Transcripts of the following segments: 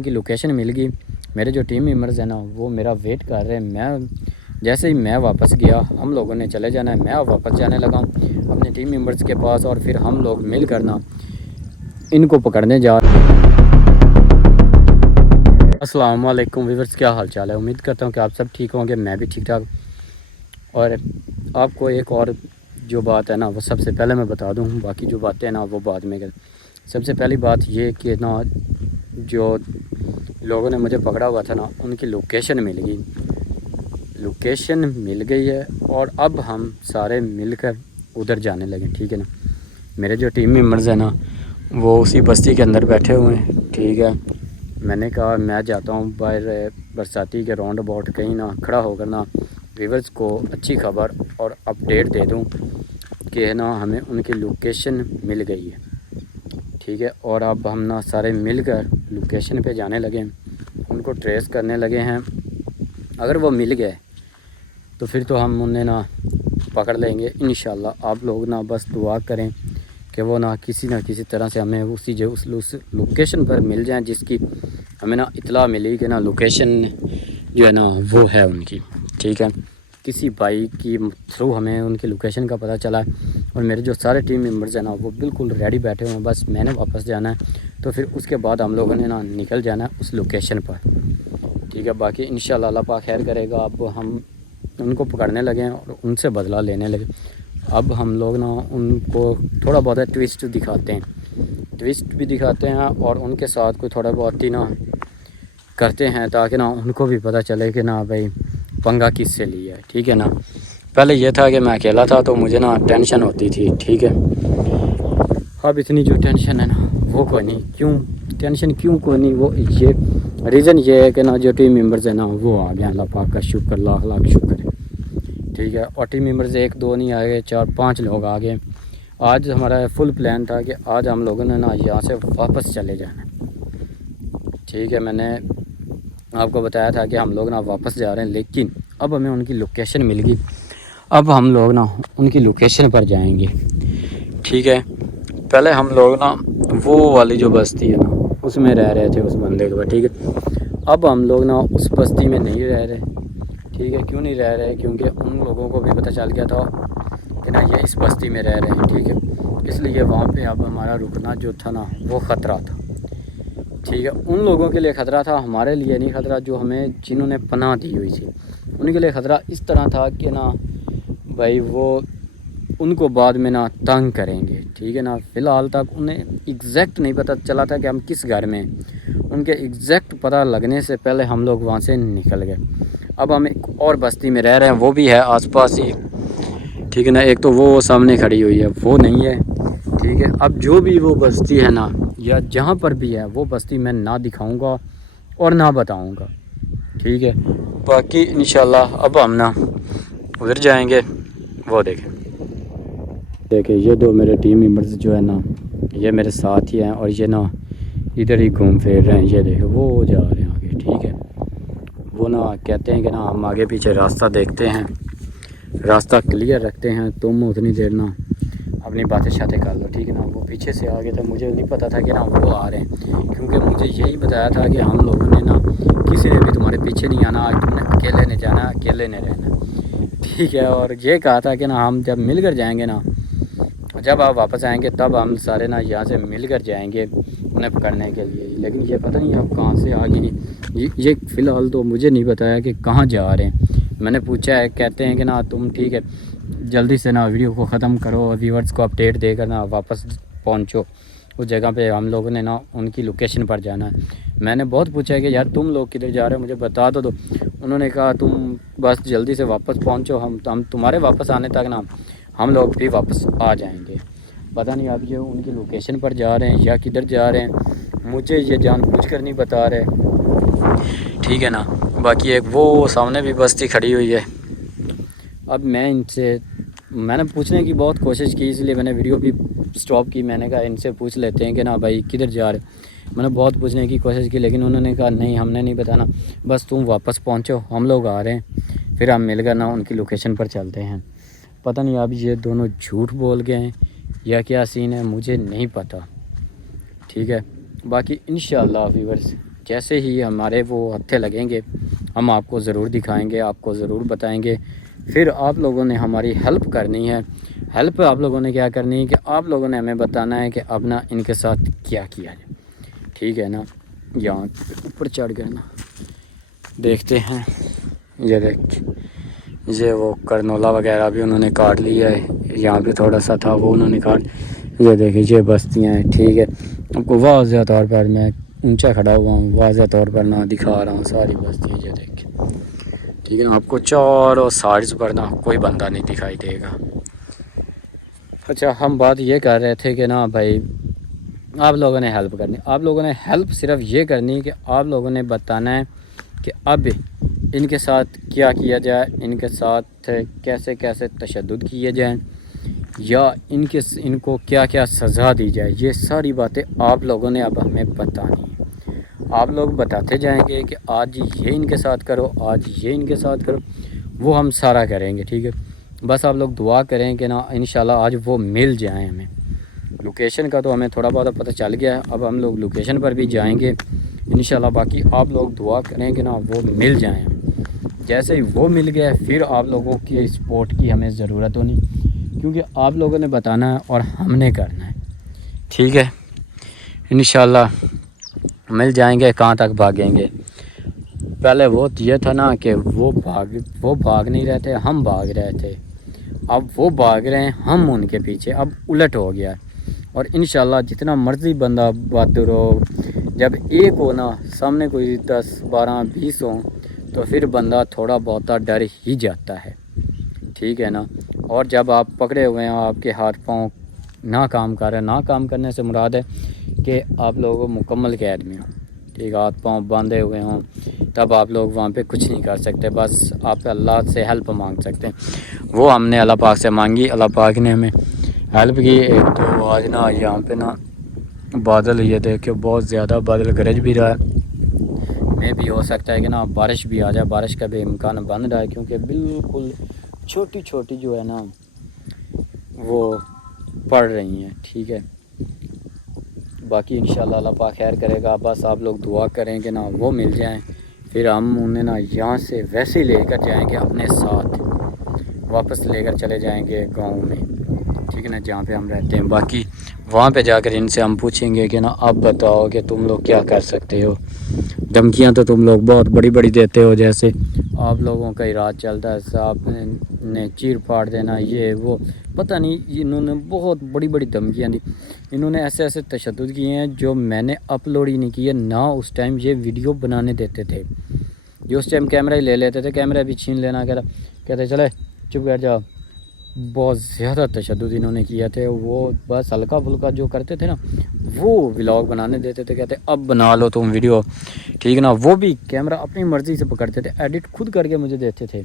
کی لوکیشن مل گئی. میرے جو ٹیم ممبرز ہیں نا وہ میرا ویٹ کر رہے ہیں. میں جیسے ہی میں واپس گیا ہم لوگوں نے چلے جانا ہے. میں واپس جانے لگا ہوں اپنے ٹیم ممبرز کے پاس اور پھر ہم لوگ مل کر نا ان کو پکڑنے جا رہے ہیں. السلام علیکم ویورز، کیا حال چال ہے؟ امید کرتا ہوں کہ آپ سب ٹھیک ہوں گے. میں بھی ٹھیک ٹھاک. اور آپ کو ایک اور جو بات ہے نا وہ سب سے پہلے میں بتا دوں، باقی جو باتیں ہیں نا وہ بعد میں. سب سے پہلی بات یہ کہ نا جو لوگوں نے مجھے پکڑا ہوا تھا نا ان کی لوکیشن مل گئی ہے اور اب ہم سارے مل کر ادھر جانے لگے. ٹھیک ہے نا. میرے جو ٹیم ممبرز ہیں نا وہ اسی بستی کے اندر بیٹھے ہوئے ہیں. ٹھیک ہے. میں نے کہا میں جاتا ہوں باہر برساتی کے راؤنڈ اباؤٹ کہیں نہ کھڑا ہو کر نا ویورز کو اچھی خبر اور اپڈیٹ دے دوں کہ نا ہمیں ان کی لوکیشن مل گئی ہے. ٹھیک ہے. اور اب ہم نا سارے مل کر لوکیشن پہ جانے لگے ہیں، ان کو ٹریس کرنے لگے ہیں. اگر وہ مل گئے تو پھر تو ہم انہیں نا پکڑ لیں گے انشاءاللہ. آپ لوگ نا بس دعا کریں کہ وہ نا کسی نہ کسی طرح سے ہمیں اس لوکیشن پر مل جائیں جس کی ہمیں نا اطلاع ملی کہ نا لوکیشن جو ہے نا وہ ہے ان کی. ٹھیک ہے. کسی بھائی کی تھرو ہمیں ان کی لوکیشن کا پتہ چلا ہے اور میرے جو سارے ٹیم ممبرز ہیں نا وہ بالکل ریڈی بیٹھے ہوئے ہیں. بس میں نے واپس جانا ہے تو پھر اس کے بعد ہم لوگوں نے نا نکل جانا ہے اس لوکیشن پر. ٹھیک ہے. باقی انشاءاللہ اللہ پاک خیر کرے گا. اب ہم ان کو پکڑنے لگے ہیں اور ان سے بدلہ لینے لگے. اب ہم لوگ نا ان کو تھوڑا بہت ٹویسٹ دکھاتے ہیں اور ان کے ساتھ کوئی تھوڑا بہت ہی نا کرتے ہیں تاکہ نا ان کو بھی پتہ چلے کہ نا بھائی پنگا کس سے لیا ہے. ٹھیک ہے نا. پہلے یہ تھا کہ میں اکیلا تھا تو مجھے نا ٹینشن ہوتی تھی. ٹھیک ہے. اب اتنی جو ٹینشن ہے نا وہ کوئی نہیں. کوئی نہیں. وہ یہ ریزن یہ ہے کہ نا جو ٹیم ممبرز ہیں نا وہ آ گئے. اللہ پاک کا شکر، لاکھ لاکھ شکر ہے. ٹھیک ہے. اور ٹیم ممبرز 1 2 نہیں آ گئے، 4 5 لوگ آ گئے. آج ہمارا فل پلان تھا کہ آج ہم لوگوں نے نا یہاں سے واپس چلے جانا. ٹھیک ہے. میں نے آپ کو بتایا تھا کہ ہم لوگ نا واپس جا رہے ہیں، لیکن اب ہمیں ان کی لوکیشن مل گئی. اب ہم لوگ نا ان کی لوکیشن پر جائیں گے. ٹھیک ہے. پہلے ہم لوگ نا وہ والی جو بستی ہے نا اس میں رہ رہے تھے اس بندے کے بعد. ٹھیک ہے. اب ہم لوگ نا اس بستی میں نہیں رہ رہے. ٹھیک ہے. کیوں نہیں رہ رہے؟ کیونکہ ان لوگوں کو بھی پتہ چل گیا تھا کہ نا یہ اس بستی میں رہ رہے ہیں. ٹھیک ہے. اس لیے وہاں پہ اب ہمارا رکنا جو تھا نا وہ خطرہ تھا. ٹھیک ہے. ان لوگوں کے لیے خطرہ تھا، ہمارے لیے نہیں خطرہ. جو ہمیں جنہوں نے پناہ دی ہوئی تھی ان کے لیے خطرہ اس طرح تھا کہ نا بھائی وہ ان کو بعد میں نا تنگ کریں گے. ٹھیک ہے نا. فی الحال تک انہیں ایگزیکٹ نہیں پتہ چلا تھا کہ ہم کس گھر میں ہیں. ان کے ایگزیکٹ پتہ لگنے سے پہلے ہم لوگ وہاں سے نکل گئے. اب ہم ایک اور بستی میں رہ رہے ہیں، وہ بھی ہے آس پاس ہی. ٹھیک ہے نا. ایک تو وہ سامنے کھڑی ہوئی ہے وہ نہیں ہے. ٹھیک ہے. اب جو بھی وہ بستی ہے نا یا جہاں پر بھی ہے وہ بستی میں نہ دکھاؤں گا اور نہ بتاؤں گا. ٹھیک ہے. باقی انشاءاللہ اب ہم نا ادھر جائیں گے. وہ دیکھیں یہ 2 میرے ٹیم ممبرز جو ہے نا یہ میرے ساتھ ہی ہیں اور یہ نا ادھر ہی گھوم پھر رہے ہیں. یہ دیکھیں وہ جا رہے ہیں آگے. ٹھیک ہے. وہ نا کہتے ہیں کہ نا ہم آگے پیچھے راستہ دیکھتے ہیں، راستہ کلیئر رکھتے ہیں، تم اتنی دیر نا اپنی باتیں شاتیں کر لو. ٹھیک ہے نا. وہ پیچھے سے آگے تھا، مجھے نہیں پتا تھا کہ نا وہ آ رہے ہیں، کیونکہ مجھے یہی بتایا تھا کہ ہم لوگوں نے نا کسی نے بھی تمہارے پیچھے نہیں آنا، آج تم نے اکیلے نہیں جانا، اکیلے نہیں رہنا. ٹھیک ہے. اور یہ کہا تھا کہ نا ہم جب مل کر جائیں گے نا، جب آپ واپس آئیں گے تب ہم سارے نا یہاں سے مل کر جائیں گے انہیں پکڑنے کے لیے. لیکن یہ پتہ نہیں اب کہاں سے آگے یہ فی الحال تو مجھے نہیں بتایا کہ کہاں جا رہے ہیں. میں نے پوچھا ہے، کہتے ہیں کہ نا تم ٹھیک ہے جلدی سے نا ویڈیو کو ختم کرو اور ویورز کو اپڈیٹ دے کر نا واپس پہنچو اس جگہ پہ. ہم لوگوں نے نا ان کی لوکیشن پر جانا ہے. میں نے بہت پوچھا ہے کہ یار تم لوگ کدھر جا رہے ہو، مجھے بتا دو. انہوں نے کہا تم بس جلدی سے واپس پہنچو، ہم تمہارے واپس آنے تک نا ہم لوگ بھی واپس آ جائیں گے. پتہ نہیں اب یہ ان کی لوکیشن پر جا رہے ہیں یا کدھر جا رہے ہیں، مجھے یہ جان بوجھ کر نہیں بتا رہے. ٹھیک ہے نا. باقی ایک وہ سامنے بھی بستی کھڑی ہوئی ہے. اب میں نے پوچھنے کی بہت کوشش کی، اس لیے میں نے ویڈیو بھی سٹاپ کی. میں نے کہا ان سے پوچھ لیتے ہیں کہ نا بھائی کدھر جا رہے. میں نے بہت پوچھنے کی کوشش کی لیکن انہوں نے کہا نہیں ہم نے نہیں بتانا، بس تم واپس پہنچو، ہم لوگ آ رہے ہیں، پھر ہم مل کر نا ان کی لوکیشن پر چلتے ہیں. پتہ نہیں اب یہ دونوں جھوٹ بول گئے ہیں یا کیا سین ہے، مجھے نہیں پتہ. ٹھیک ہے. باقی انشاءاللہ ویورز جیسے ہی ہمارے وہ ہتھے لگیں گے ہم آپ کو ضرور دکھائیں گے، آپ کو ضرور بتائیں گے۔ پھر آپ لوگوں نے ہماری ہیلپ کرنی ہے۔ ہیلپ آپ لوگوں نے کیا کرنی ہے کہ آپ لوگوں نے ہمیں بتانا ہے کہ اب نا ان کے ساتھ کیا کیا جائے، ٹھیک ہے نا۔ یہاں اوپر چڑھ گئے نا، دیکھتے ہیں۔ یہ دیکھ، یہ وہ کرنولا وغیرہ بھی انہوں نے کاٹ لیا ہے، یہاں پہ تھوڑا سا تھا وہ انہوں نے کاٹ۔ یہ دیکھیں یہ بستیاں ہیں، ٹھیک ہے۔ آپ کو واضح طور پر میں اونچا کھڑا ہوا ہوں، واضح طور پر نہ دکھا رہا ہوں ساری بستیاں، یہ دیکھیں، ٹھیک ہے نا۔ آپ کو چاروں سائڈس پر نا کوئی بندہ نہیں دکھائی دے گا۔ اچھا، ہم بات یہ کر رہے تھے کہ نا بھائی آپ لوگوں نے ہیلپ کرنی، آپ لوگوں نے ہیلپ صرف یہ کرنی کہ آپ لوگوں نے بتانا ہے کہ اب ان کے ساتھ کیا کیا جائے، ان کے ساتھ کیسے کیسے تشدد کیے جائیں، یا ان کو کیا کیا سزا دی جائے۔ یہ ساری باتیں آپ لوگوں نے اب ہمیں بتانی ہیں۔ آپ لوگ بتاتے جائیں گے کہ آج یہ ان کے ساتھ کرو، آج یہ ان کے ساتھ کرو، وہ ہم سارا کریں گے، ٹھیک ہے۔ بس آپ لوگ دعا کریں کہ نا انشاءاللہ آج وہ مل جائیں ہمیں۔ لوکیشن کا تو ہمیں تھوڑا بہت پتہ چل گیا ہے، اب ہم لوگ لوکیشن پر بھی جائیں گے انشاءاللہ۔ باقی آپ لوگ دعا کریں کہ نا وہ مل جائیں۔ جیسے ہی وہ مل گئے پھر آپ لوگوں کی سپورٹ کی ہمیں ضرورت ہونی، کیونکہ آپ لوگوں نے بتانا ہے اور ہم نے کرنا ہے، ٹھیک ہے۔ انشاءاللہ مل جائیں گے۔ کہاں تک بھاگیں گے؟ پہلے وہ یہ تھا نا کہ وہ بھاگ نہیں رہے تھے، ہم بھاگ رہے تھے۔ اب وہ بھاگ رہے ہیں، ہم ان کے پیچھے، اب الٹ ہو گیا ہے۔ اور انشاءاللہ جتنا مرضی بندہ بہادر ہو، جب ایک ہو نا سامنے کوئی 10 12 20 ہوں تو پھر بندہ تھوڑا بہت ڈر ہی جاتا ہے، ٹھیک ہے نا۔ اور جب آپ پکڑے ہوئے ہیں، آپ کے ہاتھ پاؤں نہ کام کر رہے، نہ کام کرنے سے مراد ہے کہ آپ لوگ مکمل قید میں ہوں، ٹھیک ہے، ہاتھ پاؤں باندھے ہوئے ہوں، تب آپ لوگ وہاں پہ کچھ نہیں کر سکتے، بس آپ اللہ سے ہیلپ مانگ سکتے ہیں۔ وہ ہم نے اللہ پاک سے مانگی، اللہ پاک نے ہمیں ہیلپ کی۔ ایک تو آج نا یہاں پہ نا بادل، یہ دیکھو بہت زیادہ بادل گرج بھی رہا ہے، میں بھی ہو سکتا ہے کہ نا بارش بھی آ جائے، بارش کا بھی امکان بن رہا ہے، کیونکہ بالکل چھوٹی چھوٹی جو ہے نا وہ پڑ رہی ہیں، ٹھیک ہے۔ باقی انشاءاللہ اللہ پاک خیر کرے گا، بس آپ لوگ دعا کریں کہ نا وہ مل جائیں، پھر ہم انہیں نا یہاں سے ویسے ہی لے کر جائیں گے اپنے ساتھ، واپس لے کر چلے جائیں گے گاؤں میں، ٹھیک ہے نا، جہاں پہ ہم رہتے ہیں۔ باقی وہاں پہ جا کر ان سے ہم پوچھیں گے کہ نا اب بتاؤ کہ تم لوگ کیا کر سکتے ہو۔ دھمکیاں تو تم لوگ بہت بڑی بڑی دیتے ہو، جیسے آپ لوگوں کا اراد چلتا ہے صاحب نے چیر پھاڑ دینا، یہ وہ، پتہ نہیں انہوں نے بہت بڑی بڑی دھمکیاں دی۔ انہوں نے ایسے ایسے تشدد کیے ہیں جو میں نے اپلوڈ ہی نہیں کیے، نہ اس ٹائم یہ ویڈیو بنانے دیتے تھے۔ جو اس ٹائم کیمرہ ہی لے لیتے تھے، کیمرہ بھی چھین لینا، کہتے چلے چپ کر جاؤ۔ بہت زیادہ تشدد انہوں نے کیا تھے۔ وہ بس ہلکا پھلکا جو کرتے تھے نا وہ ولاگ بنانے دیتے تھے، کہتے اب بنا لو تم ویڈیو، ٹھیک ہے نا۔ وہ بھی کیمرہ اپنی مرضی سے پکڑتے تھے، ایڈٹ خود کر کے مجھے دیتے تھے،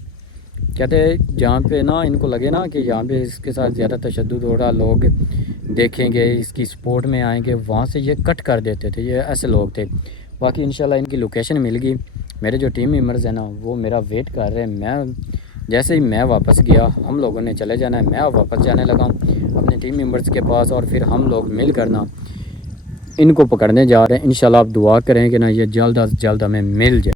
کہتے جہاں پہ نا ان کو لگے نا کہ یہاں پہ اس کے ساتھ زیادہ تشدد ہو رہا، لوگ دیکھیں گے، اس کی سپورٹ میں آئیں گے، وہاں سے یہ کٹ کر دیتے تھے، یہ ایسے لوگ تھے۔ باقی انشاءاللہ ان کی لوکیشن مل گئی، میرے جو ٹیم ممبرز ہیں نا وہ میرا ویٹ کر رہے ہیں۔ میں جیسے ہی میں واپس گیا، ہم لوگوں نے چلے جانا ہے، میں واپس جانے لگا ہوں اپنے ٹیم ممبرز کے پاس، اور پھر ہم لوگ مل کر نا ان کو پکڑنے جا رہے ہیں۔ انشاءاللہ آپ دعا کریں کہ نا یہ جلد از جلد ہمیں مل جائے۔